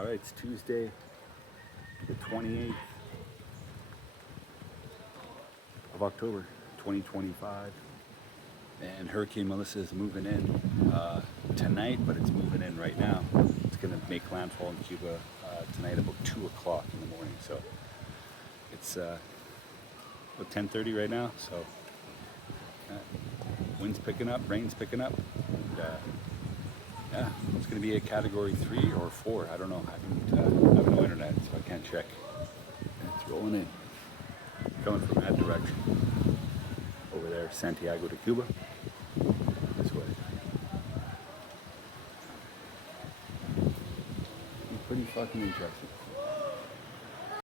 All right, it's Tuesday, the 28th of October, 2025. And Hurricane Melissa is moving in tonight, but it's moving in right now. It's going to make landfall in Cuba tonight about 2 o'clock in the morning. So it's about 10:30 right now. So wind's picking up, rain's picking up. And, yeah, it's going to be a category 3 or 4. I don't know. I have no internet, so I can't check. And it's rolling in. Coming from that direction. Over there, Santiago de Cuba. This way. Pretty fucking interesting.